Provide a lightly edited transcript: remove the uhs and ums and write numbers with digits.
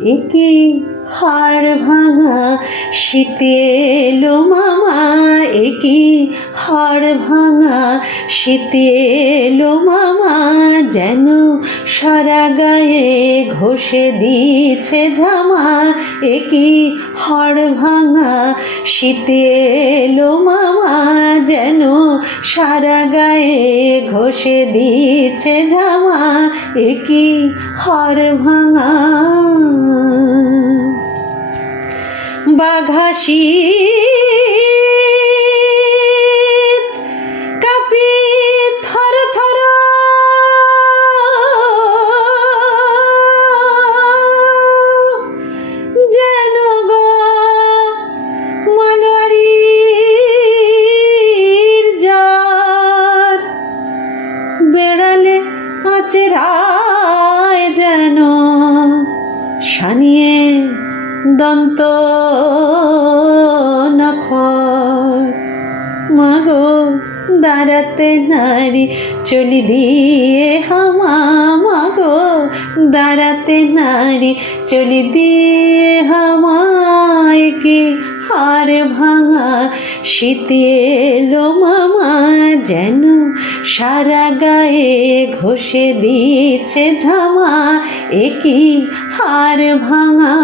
একি হাড় ভাঙা শীতে এলো মামা, একি হাড় ভাঙা শীতে এলো মামা, যেন সারা গায়ে ঘষে দিচ্ছে ঝামা। একি হাড় ভাঙা শীতে এলো মামা, যেন সারা গায়ে ঘষে দিচ্ছে ঝামা। একি হাড় ভাঙা বাঘা শীত কাঁপি থর থর, যেন গো মালোয়ারির জ্বর। বেড়ালে আচেরায় যেন সানিয়ে দন্ত নখর। মাগো দাঁড়াতে নারী চলি দিয়ে হামা, মাগো দাঁড়াতে নারী চলি দিয়ে হামায়। কি হাড় ভাঙা শীতে এলো মামা, যেন সারা গায়ে ঘষে দিচ্ছে ঝামা। একি হাড় ভাঙা।